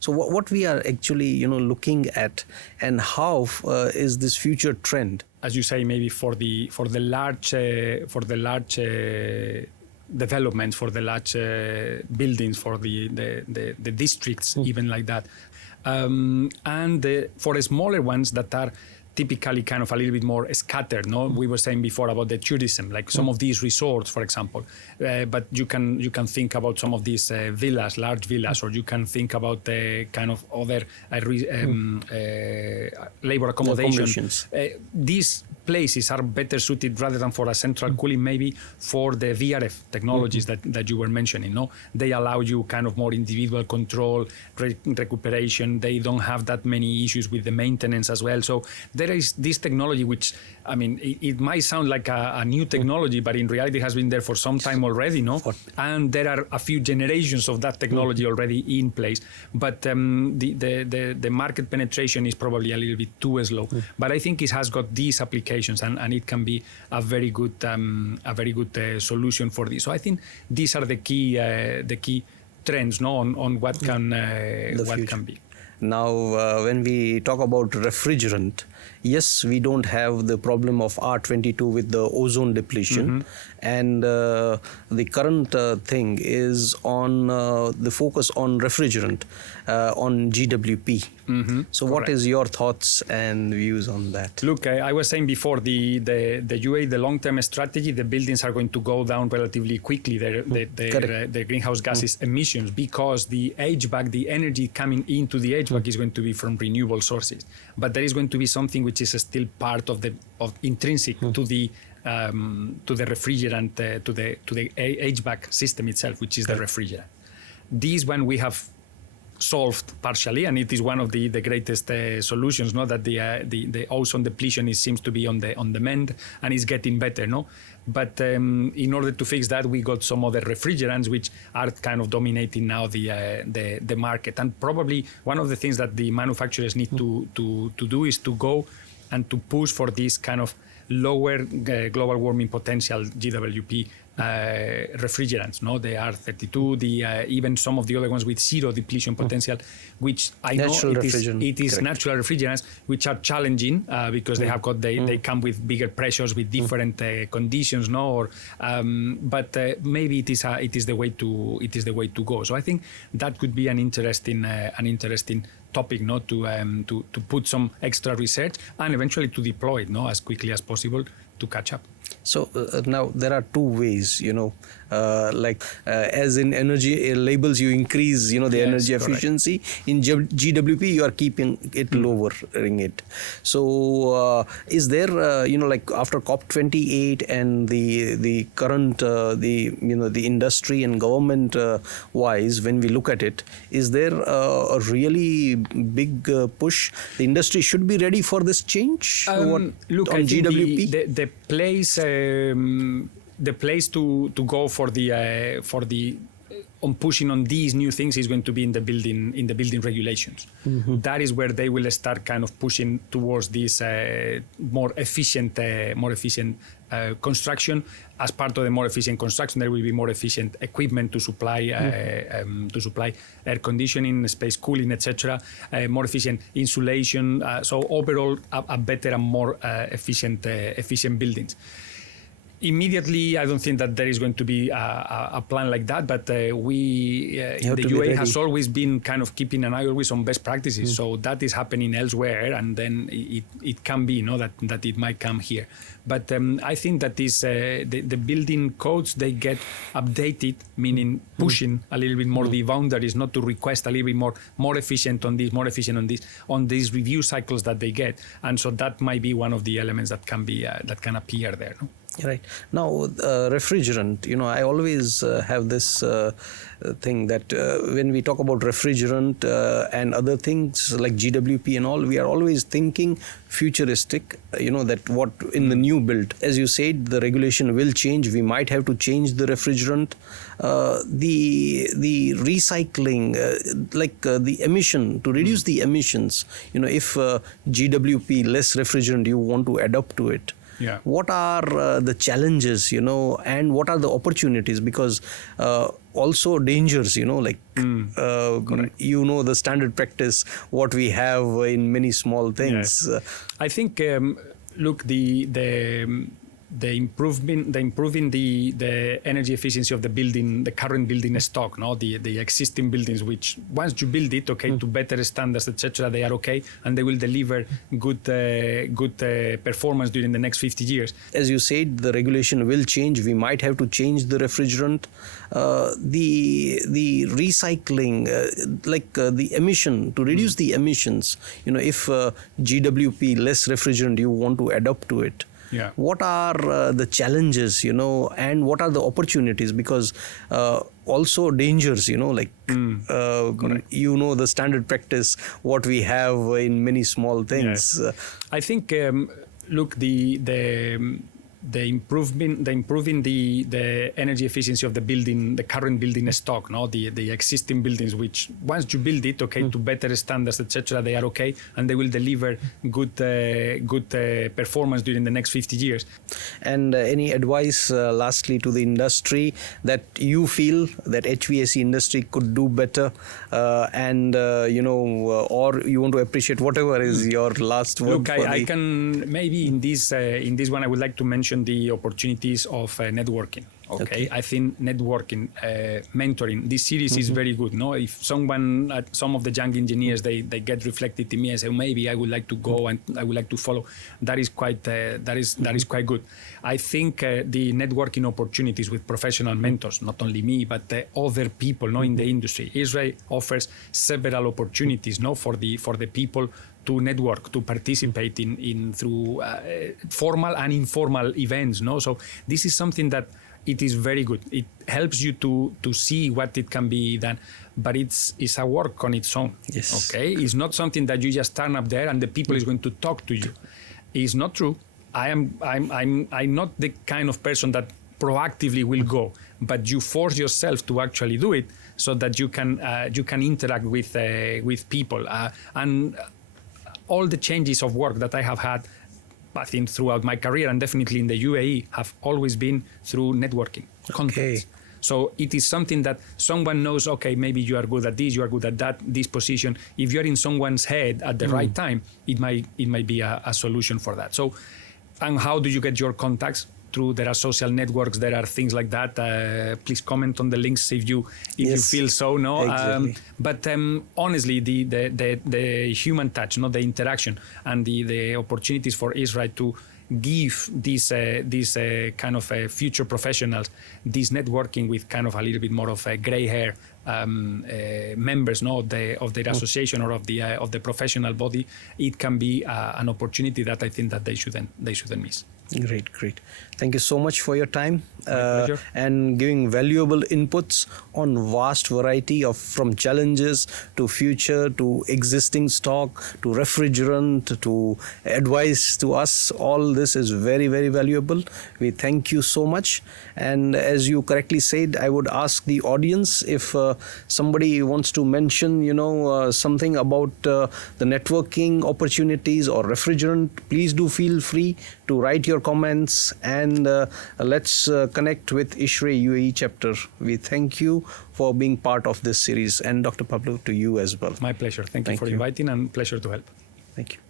So what we are actually, looking at, and how is this future trend? As you say, maybe for the large developments, for the large buildings, for the districts, even like that, and for the smaller ones that are typically kind of a little bit more scattered. No, we were saying before about the tourism, like some of these resorts, for example. But you can think about some of these villas, large villas, or you can think about the kind of other labor accommodations. These places are better suited, rather than for a central cooling, maybe for the VRF technologies that you were mentioning. No, they allow you kind of more individual control, recuperation. They don't have that many issues with the maintenance as well. So there is this technology, which, I mean, it might sound like a new technology, but in reality has been there for some time already, no? And there are a few generations of that technology already in place. But the market penetration is probably a little bit too slow. But I think it has got these applications, and it can be a very good solution for this. So I think these are the key trends, no, on what can be. Now, when we talk about refrigerant, yes, we don't have the problem of R22 with the ozone depletion, and the current thing is on the focus on refrigerant, on GWP. So what is your thoughts and views on that? Look, I was saying before, the UAE, the long-term strategy, the buildings are going to go down relatively quickly, their greenhouse gases emissions, because the HVAC, the energy coming into the HVAC is going to be from renewable sources. But there is going to be something which is still part of intrinsic to the refrigerant, to the HVAC system itself, which is the refrigerant. This one we have solved partially, and it is one of the greatest solutions. No, that the ozone depletion seems to be on the mend, and is getting better. No, but in order to fix that, we got some other refrigerants which are kind of dominating now the market. And probably one of the things that the manufacturers need to do is to go and to push for this kind of lower global warming potential GWP refrigerants, no, the R32, even some of the other ones with zero depletion potential, which I know it is natural refrigerants, which are challenging because they come with bigger pressures, with different conditions, no, or but maybe it is the way to go. So I think that could be an interesting topic, no, to put some extra research and eventually to deploy it, no, as quickly as possible to catch up. So now there are two ways, as in energy labels, you increase, the energy efficiency. In GWP, you are keeping it, lowering it. So is there, after COP28 and the current, the industry and government wise, when we look at it, is there a really big push? The industry should be ready for this change. Look, on GWP, the place to go for the on pushing on these new things is going to be in the building regulations. That is where they will start kind of pushing towards this more efficient construction. As part of the more efficient construction, there will be more efficient equipment to supply air conditioning, space cooling, etc. More efficient insulation. So overall, a better and more efficient buildings. Immediately, I don't think that there is going to be a plan like that, but we in the UAE has always been kind of keeping an eye always on best practices. So that is happening elsewhere, and then it can be, that it might come here. But I think that this the building codes, they get updated, meaning pushing a little bit more the boundaries, not to request a little bit more efficient on this, more efficient on this, on these review cycles that they get, and so that might be one of the elements that can be that can appear there. No? Right. Now, refrigerant, I always have this thing that when we talk about refrigerant and other things like GWP and all, we are always thinking futuristic, that what in the new build. As you said, the regulation will change. We might have to change the refrigerant. The recycling, the emission, to reduce the emissions, if GWP, less refrigerant, you want to adapt to it. Yeah. What are the challenges, and what are the opportunities? Because also dangers, the standard practice, what we have in many small things. Yes. I think, look, the improving the energy efficiency of the building, the current building stock, the existing buildings, which once you build it, to better standards, etc., they are okay, and they will deliver good performance during the next 50 years. As you said, the regulation will change. We might have to change the refrigerant, the recycling, the emission, to reduce the emissions. If GWP, less refrigerant, you want to adopt to it. Yeah. What are the challenges, and what are the opportunities? Because also dangers, the standard practice, what we have in many small things. Yes. I think, look, the improving the energy efficiency of the building, the current building stock, the existing buildings, which once you build it, to better standards, etc., they are okay, and they will deliver good performance during the next 50 years. And any advice, lastly, to the industry that you feel that HVAC industry could do better, or you want to appreciate whatever is your last word? Look, I can maybe in this one I would like to mention the opportunities of networking. Okay, I think networking, mentoring, this series is very good. If someone, some of the young engineers, they get reflected in me and say, maybe I would like to go and I would like to follow. That is quite quite good. I think the networking opportunities with professional mentors, not only me, but other people, in the industry. ISHRAE offers several opportunities, for the people to network, to participate in through formal and informal events. So this is something that it is very good. It helps you to see what it can be done, but it's a work on its own. Yes. Okay, it's not something that you just turn up there and the people is going to talk to you. It's not true. I'm not the kind of person that proactively will go, but you force yourself to actually do it so that you can interact with people and all the changes of work that I have had, I think, throughout my career and definitely in the UAE, have always been through networking, contacts. So it is something that someone knows, maybe you are good at this, you are good at that, this position. If you're in someone's head at the right time, it might be a solution for that. So, and how do you get your contacts? There are social networks, there are things like that. Please comment on the links if you feel so. Exactly. But honestly, the human touch, the interaction, and the opportunities for ISHRAE to give these kind of future professionals this networking with kind of a little bit more of a gray hair members, of their association or of the professional body, it can be an opportunity that I think that they shouldn't miss. Great. Thank you so much for your time pleasure. And giving valuable inputs on vast variety of from challenges to future to existing stock to refrigerant to advice to us. All this is very, very valuable. We thank you so much. And as you correctly said, I would ask the audience if somebody wants to mention, something about the networking opportunities or refrigerant, please do feel free to write your comments and let's connect with ISHRAE UAE chapter. We thank you for being part of this series, and Dr. Pablo, to you as well. My pleasure. Thank you for inviting, and pleasure to help. Thank you.